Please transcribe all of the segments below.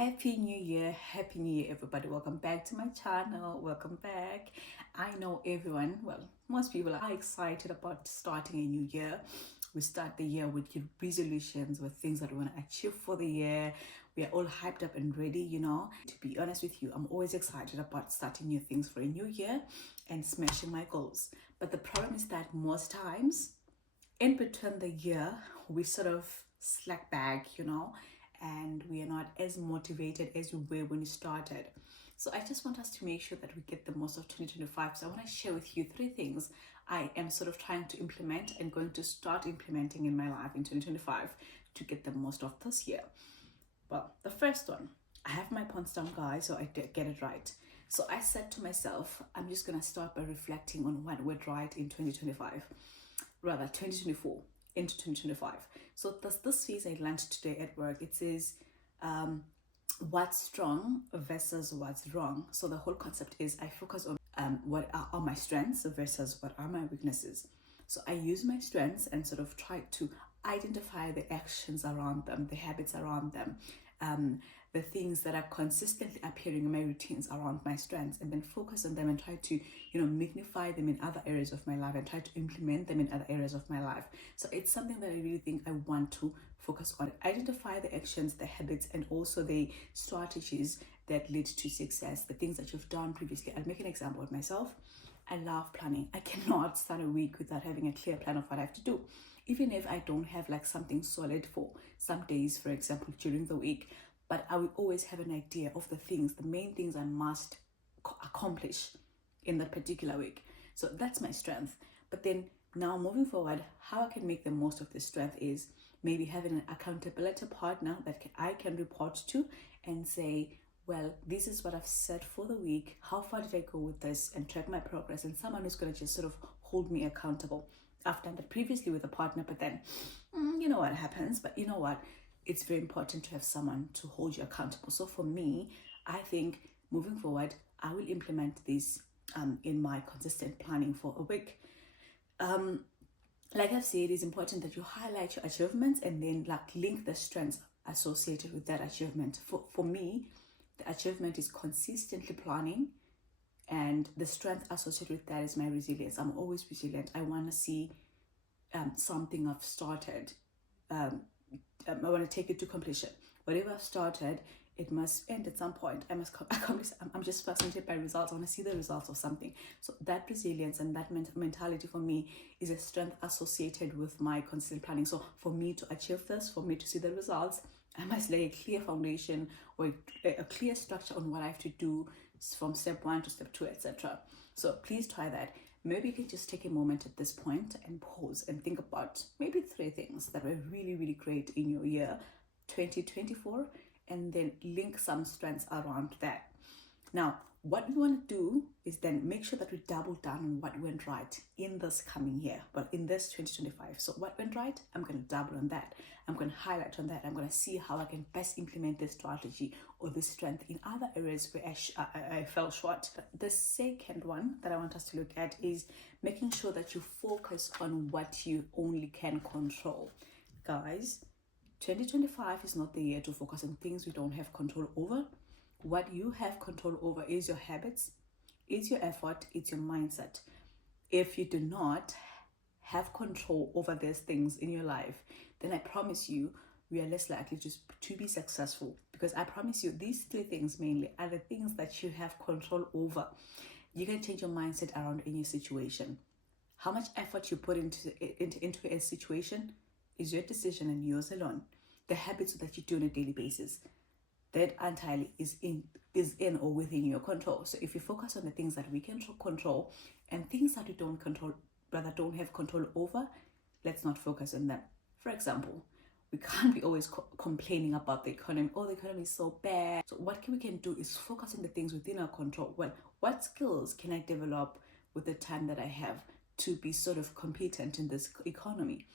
Happy New Year, everybody. Welcome back to my channel. Welcome back. I know everyone, well, most people are excited about starting a new year. We start the year with resolutions, with things that we want to achieve for the year. We are all hyped up and ready, To be honest with you, I'm always excited about starting new things for a new year and smashing my goals. But the problem is that most times, in between the year, we sort of slack back, and we are not as motivated as we were when we started. So I just want us to make sure that we get the most of 2025. So I want to share with you 3 things I am sort of trying to implement and going to start implementing in my life in 2025 to get the most of this year. Well, the first one, I have my points down, guys, so I did get it right. So I said to myself, I'm just going to start by reflecting on what went right in 2025, rather 2024 into 2025. So this phrase I learned today at work, it says what's strong versus what's wrong. So the whole concept is I focus on what are my strengths versus what are my weaknesses. So I use my strengths and sort of try to identify the actions around them, the habits around them, the things that are consistently appearing in my routines around my strengths, and then focus on them and try to, magnify them in other areas of my life and try to implement them in other areas of my life. So it's something that I really think I want to focus on. Identify the actions, the habits, and also the strategies that lead to success, the things that you've done previously. I'll make an example of myself. I love planning. I cannot start a week without having a clear plan of what I have to do. Even if I don't have like something solid for some days, for example, during the week, but I will always have an idea of the main things I must accomplish in that particular week. So that's my strength. But then now moving forward, how I can make the most of this strength is maybe having an accountability partner that I can report to and say, well, this is what I've set for the week. How far did I go with this? And track my progress. And someone who's going to just sort of hold me accountable. I've done that previously with a partner, but then you know what happens. But you know what? It's very important to have someone to hold you accountable. So for me, I think moving forward, I will implement this in my consistent planning for a week. Like I've said, it's important that you highlight your achievements and then link the strengths associated with that achievement. For me, the achievement is consistently planning, and the strength associated with that is my resilience. I'm always resilient. I want to see something I've started. I want to take it to completion. Whatever I've started, it must end at some point. I must accomplish. I'm just fascinated by results. I want to see the results of something. So that resilience and that mentality for me is a strength associated with my consistent planning. So for me to achieve this, for me to see the results, I must lay a clear foundation or a clear structure on what I have to do from step 1 to step 2, etc. So please try that. Maybe you can just take a moment at this point and pause and think about maybe 3 things that were really, really great in your year 2024, and then link some strengths around that. Now, what we want to do is then make sure that we double down on what went right in this coming year, well, in this 2025. So what went right, I'm going to double on that. I'm going to highlight on that. I'm going to see how I can best implement this strategy or this strength in other areas where I fell short. The second one that I want us to look at is making sure that you focus on what you only can control. Guys, 2025 is not the year to focus on things we don't have control over. What you have control over is your habits, is your effort, it's your mindset. If you do not have control over these things in your life, then I promise you, we are less likely to be successful. Because I promise you, these 3 things mainly are the things that you have control over. You can change your mindset around any situation. How much effort you put into a situation is your decision and yours alone. The habits that you do on a daily basis, that entirely is in or within your control. So if you focus on the things that we can control and things that we don't control, rather don't have control over, let's not focus on them. For example, we can't be always complaining about the economy. Oh, the economy is so bad. So what we can do is focus on the things within our control. Well, what skills can I develop with the time that I have to be sort of competent in this economy?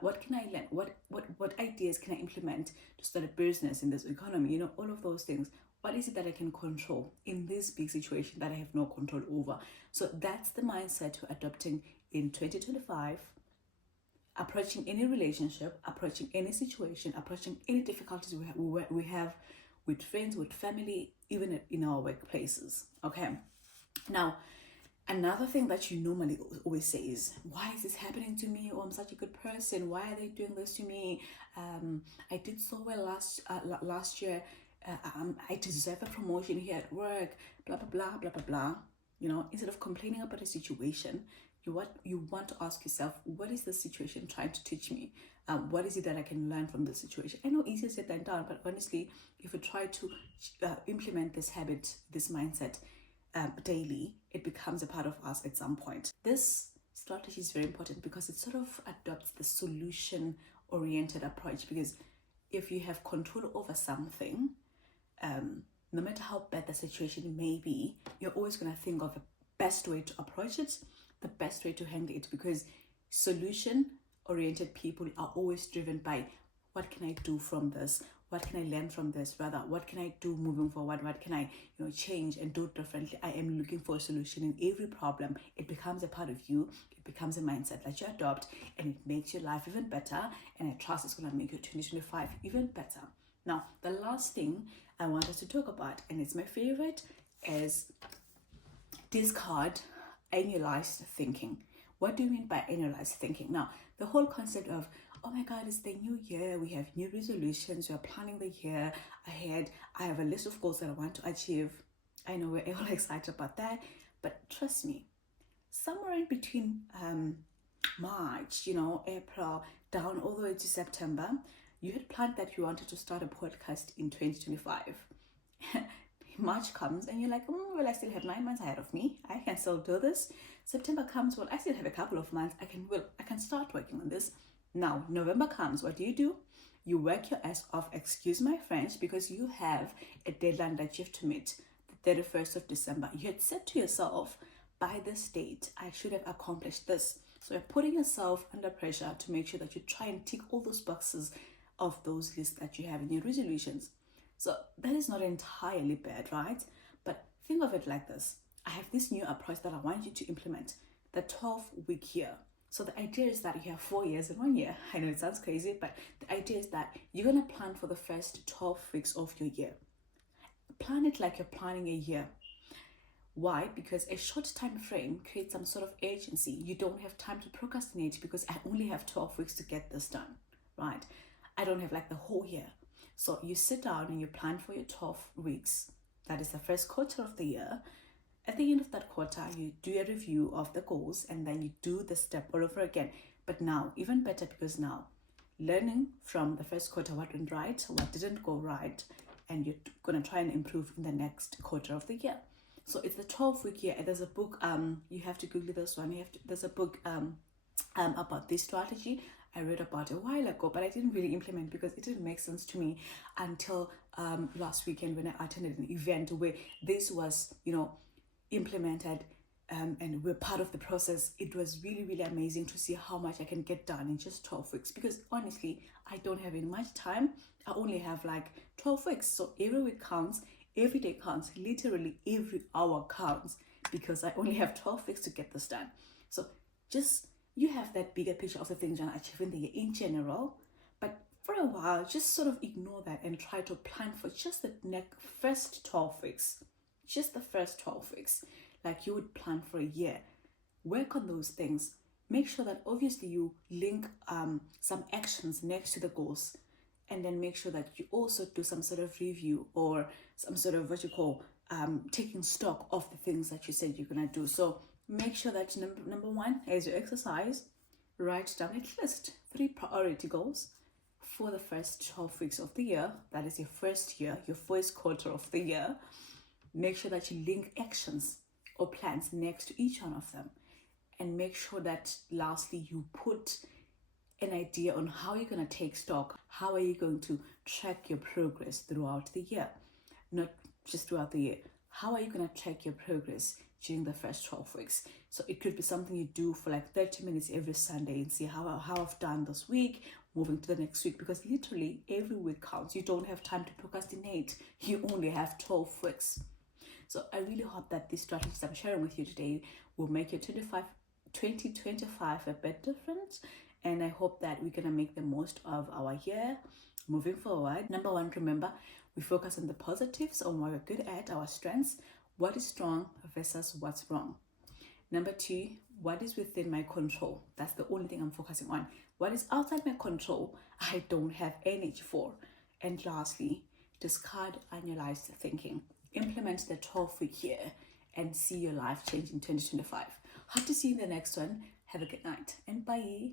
What can I learn? What ideas can I implement to start a business in this economy? All of those things. What is it that I can control in this big situation that I have no control over? So that's the mindset we're adopting in 2025. Approaching any relationship, approaching any situation, approaching any difficulties we have with friends, with family, even in our workplaces. Okay. Now, another thing that you normally always say is, why is this happening to me? Oh, I'm such a good person. Why are they doing this to me? I did so well last year. I deserve a promotion here at work. Blah, blah, blah, blah, blah, blah. You know, instead of complaining about a situation, you want to ask yourself, what is the situation trying to teach me? What is it that I can learn from the situation? I know easier said than done, but honestly, if we try to implement this habit, this mindset daily, it becomes a part of us at some point. This strategy is very important because it sort of adopts the solution-oriented approach, because if you have control over something, no matter how bad the situation may be, you're always going to think of the best way to approach it, the best way to handle it, because solution-oriented people are always driven by, what can I do from this? What can I learn from this? Rather, what can I do moving forward? What can I, change and do differently? I am looking for a solution in every problem. It becomes a part of you. It becomes a mindset that you adopt, and it makes your life even better. And I trust it's going to make your 2025 even better. Now, the last thing I want us to talk about, and it's my favorite, is discard annualized thinking. What do you mean by annualized thinking? Now, the whole concept of, oh my God, it's the new year, we have new resolutions, we are planning the year ahead, I have a list of goals that I want to achieve. I know we're all excited about that, but trust me, somewhere in between March, April, down all the way to September, you had planned that you wanted to start a podcast in 2025. March comes and you're like, well, I still have 9 months ahead of me. I can still do this. September comes, well, I still have a couple of months. I can start working on this. Now, November comes, what do? You work your ass off, excuse my French, because you have a deadline that you have to meet, the 31st of December. You had said to yourself, by this date, I should have accomplished this. So you're putting yourself under pressure to make sure that you try and tick all those boxes of those lists that you have in your resolutions. So that is not entirely bad, right? But think of it like this. I have this new approach that I want you to implement, the 12-week year. So the idea is that you have 4 years in 1 year. I know it sounds crazy, but the idea is that you're going to plan for the first 12 weeks of your year. Plan it like you're planning a year. Why? Because a short time frame creates some sort of urgency. You don't have time to procrastinate because I only have 12 weeks to get this done, right? I don't have like the whole year. So you sit down and you plan for your 12 weeks. That is the first quarter of the year. At the end of that quarter, you do a review of the goals and then you do the step all over again. But now, even better, because now, learning from the first quarter what went right, what didn't go right, and you're going to try and improve in the next quarter of the year. So it's the 12-week year. There's a book, you have to Google this one. There's a book about this strategy. I read about it a while ago, but I didn't really implement because it didn't make sense to me until last weekend when I attended an event where this was, implemented and we're part of the process. It was really, really amazing to see how much I can get done in just 12 weeks because honestly, I don't have any much time. I only have like 12 weeks. So every week counts, every day counts, literally every hour counts because I only have 12 weeks to get this done. So just, you have that bigger picture of the things you're achieving the year in general, but for a while, just sort of ignore that and try to plan for just the first 12 weeks. Just the first 12 weeks, like you would plan for a year. Work on those things. Make sure that obviously you link some actions next to the goals, and then make sure that you also do some sort of review or some sort of taking stock of the things that you said you're gonna do. So make sure that number one, as you exercise, write down a list, 3 priority goals for the first 12 weeks of the year. That is your first year, your first quarter of the year. Make sure that you link actions or plans next to each one of them. And make sure that lastly, you put an idea on how you're going to take stock. How are you going to track your progress throughout the year? Not just throughout the year. How are you going to track your progress during the first 12 weeks? So it could be something you do for like 30 minutes every Sunday and see how I've done this week, moving to the next week, because literally every week counts. You don't have time to procrastinate. You only have 12 weeks. So I really hope that these strategies I'm sharing with you today will make your 2025 a bit different. And I hope that we're going to make the most of our year moving forward. Number one, remember, We focus on the positives, on what we're good at, our strengths, what is strong versus what's wrong. Number 2, what is within my control? That's the only thing I'm focusing on. What is outside my control, I don't have energy for. And lastly, discard annualized thinking. Implement the 12-week year and see your life change in 2025. Hope to see you in the next one. Have a good night and bye.